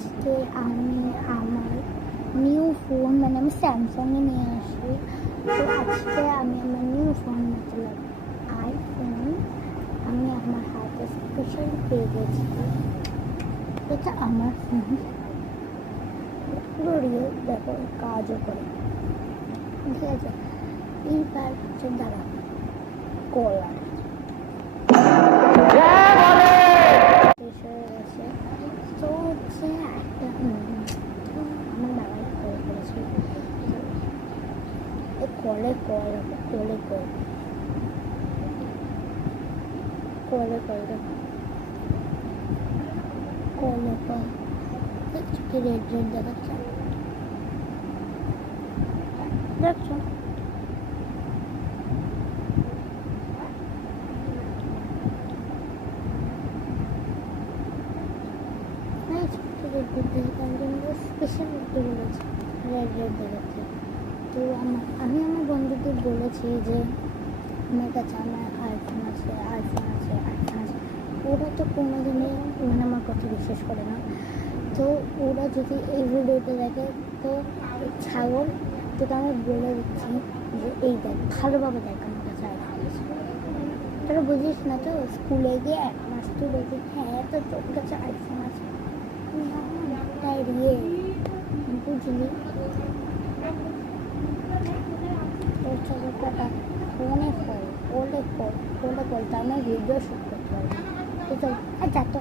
আজকে আমি আমার নিউ ফোন মানে আমি স্যামসাংয়ে নিয়ে আসি। তো আজকে আমি আমার নিউ ফোন মতলব আইফোন আমি আমার হাতে স্পেশাল পেয়ে গেছি। এটা আমার ফোন, পুরো রিয়েল, দেখো কাজও করে, ঠিক আছে। এইবার হচ্ছে দাঁড়া কলার শেষ হয়ে গেছে। তো হচ্ছে একটা আমার বাবাই কল করেছিল, কলে কল কলে কল কলে কল কলে কল কি রেড রেড দেখাচ্ছে, দেখছো? স্পেশাল একটু বলেছি রেড রেড দেখাচ্ছে। তো আমি আমার বন্ধুদের বলেছি যে আমার কাছে আমার আইফোন আছে আইফোন আছে আইফোন আছে। ওরা তো কোনো দিনই মানে আমার কথা বিশ্বাস করে না। তো ওরা যদি এই ভিডিওটা দেখে তো ছাগল, তোকে আমি বলে দিচ্ছি যে এই দেখ ভালোভাবে দেখ আমার কাছে আইফোন আছে। তোরা বুঝিস না তো, স্কুলে গিয়ে এক মাস তুই বলছি হ্যাঁ তো তোর কাছে আইফোন আছে, তাই রিয়ে বুঝলি তোর ছোটটা ফোনে কল কোলে কল কোলে কল, তো আমার ভিডিও শ্যুট করতে পারবো। তো চল যা তো।